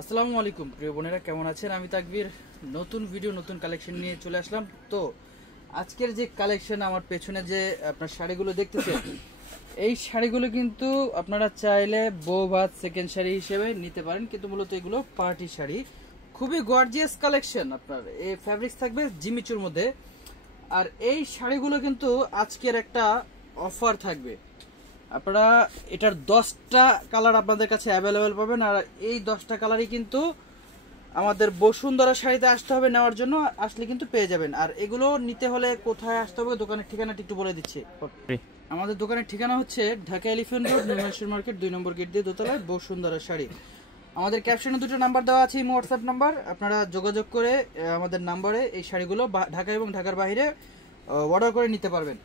আসসালামু আলাইকুম প্রিয় বোনেরা, কেমন আছেন? আমি তাকবীর নতুন ভিডিও নতুন কালেকশন নিয়ে চলে আসলাম। তো আজকের যে কালেকশন, আমার পেছনে যে আপনার শাড়িগুলো দেখতেছেন, এই শাড়িগুলো কিন্তু আপনারা চাইলে বউ ভাত সেকেন্ড শাড়ি হিসেবে নিতে পারেন, কিন্তু মূলত এগুলো পার্টি শাড়ি। খুবই গর্জিয়াস কালেকশন। আপনার এই ফ্যাব্রিক্স থাকবে জিমিচুর মধ্যে। আর এই শাড়িগুলো কিন্তু আজকের একটা অফার থাকবে। আপনারা এটার 10টা কালার আপনাদের কাছে অ্যাভেলেবেল পাবেন। আর এই 10টা কালারই কিন্তু আমাদের বসুন্ধরা শাড়িতে আসতে হবে নেওয়ার জন্য, আসলে কিন্তু পেয়ে যাবেন। আর এগুলো নিতে হলে কোথায় আসতে হবে, দোকানের ঠিকানাটা একটু বলে দিচ্ছি। আমাদের দোকানের ঠিকানা হচ্ছে Dhaka elephant road, new market 2 নম্বর গেট দিয়ে দোতলায়, বসুন্ধরা শাড়ি। আমাদের ক্যাপশনে দুটো নাম্বার দেওয়া আছে, ইমো হোয়াটসঅ্যাপ নাম্বার। আপনারা যোগাযোগ করে আমাদের নাম্বারে এই শাড়িগুলো ঢাকা এবং ঢাকার বাইরে অর্ডার করে নিতে পারবেন।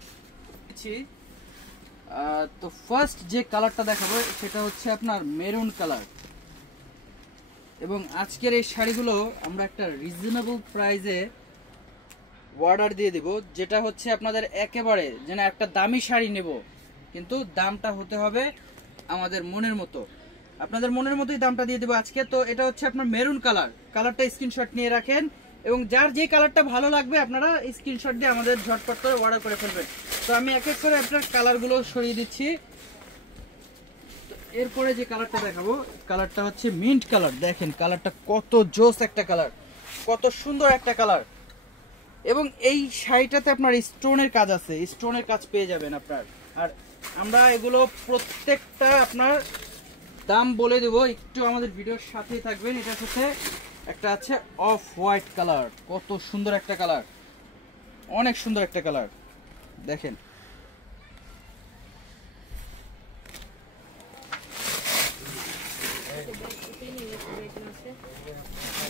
তো ফার্স্ট যে কালারটা দেখাবো সেটা হচ্ছে আপনার মেরুন কালার। এবং আজকের এই শাড়িগুলো আমরা একটা রিজনেবল প্রাইসে অর্ডার দিয়ে দিব, যেটা হচ্ছে আপনাদের একেবারে যেন একটা দামি শাড়ি নেব, কিন্তু দামটা হতে হবে আমাদের মনের মতো। আপনাদের মনের মতোই দামটা দিয়ে দেবো আজকে। তো এটা হচ্ছে আপনার মেরুন কালার। কালারটা স্ক্রিনশট নিয়ে রাখেন, এবং যার যে কালারটা ভালো লাগবে আপনারা স্ক্রিনশট দিয়ে আমাদের ঝটপট করে অর্ডার করে ফেলবেন। তো আমি এক এক করে আপনার কালারগুলো সরিয়ে দিচ্ছি। এরপরে যে কালারটা দেখাবো, কালারটা হচ্ছে মিন্ট কালার। দেখেন কালারটা কত জোস একটা কালার, কত সুন্দর একটা কালার। এবং এই শাড়িটাতে আপনার স্টোনের কাজ আছে, স্টোনের কাজ পেয়ে যাবেন আপনার। আর আমরা এগুলো প্রত্যেকটা আপনার দাম বলে দেবো, একটু আমাদের ভিডিওর সাথেই থাকবেন। এটার সাথে একটা আছে অফ হোয়াইট কালার, কত সুন্দর একটা কালার, অনেক সুন্দর একটা কালার। দেখেন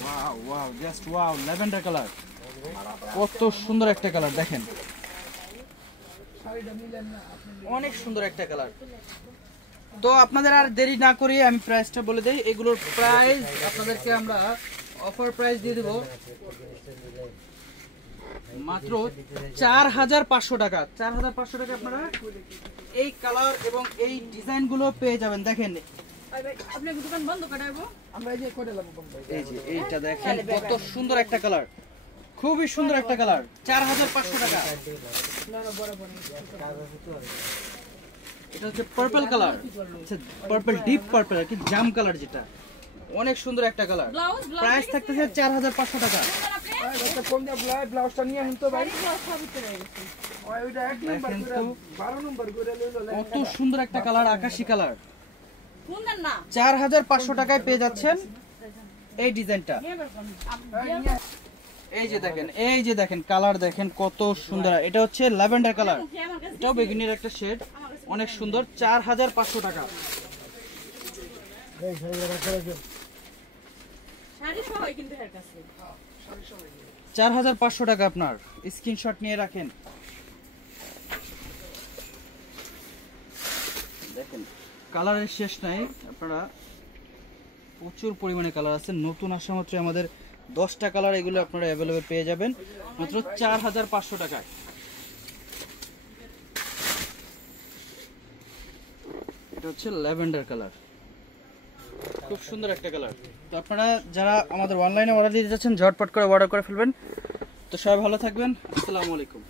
wow wow, just wow, lavender colour, কত সুন্দর একটা কালার। দেখেন অনেক সুন্দর একটা কালার। তো আপনাদের আর দেরি না করিয়ে আমি প্রাইসটা বলে দেই। এগুলোর প্রাইস আপনাদেরকে আমরা অফার প্রাইস দিয়ে দেবো মাত্র 4500 টাকা। 4500 টাকা আপনারা এই কালার এবং এই ডিজাইন গুলো পেয়ে যাবেন। দেখেন এই যে এইটা দেখেন কত সুন্দর একটা কালার, খুবই সুন্দর একটা কালার। 4500 টাকা। এটা হচ্ছে purple colour, purple deep purple আর কি, জাম কালার, যেটা অনেক সুন্দর একটা কালার। প্রাইস থাকতেছে 4500 টাকা। কত সুন্দর একটা কালার, আকাশি কালার। 4500 টাকায় পেয়ে যাচ্ছেন এই ডিজাইনটা। এই যে দেখেন, এই যে দেখেন কালার, দেখেন কত সুন্দর। এটা হচ্ছে ল্যাভেন্ডার কালার, এটাও বেগুনির একটা শেড, অনেক সুন্দর। 4500 টাকা। 4500 টাকা আপনার স্ক্রিনশট নিয়ে রাখেন। দেখেন কালারের শেষ নাই, আপনারা প্রচুর পরিমাণে কালার আছে। নতুন আসা মাত্র আমাদের 10টা কালার, এগুলো আপনারা অ্যাভেলেবেল পেয়ে যাবেন মাত্র 4500 টাকায়। এটা হচ্ছে ল্যাভেন্ডার কালার, খুব সুন্দর একটা কালার। তো আপনারা যারা আমাদের অনলাইনে অর্ডার দিতে যাচ্ছেন ঝটপট করে অর্ডার করে ফেলবেন। তো সবাই ভালো থাকবেন, আসসালামু আলাইকুম।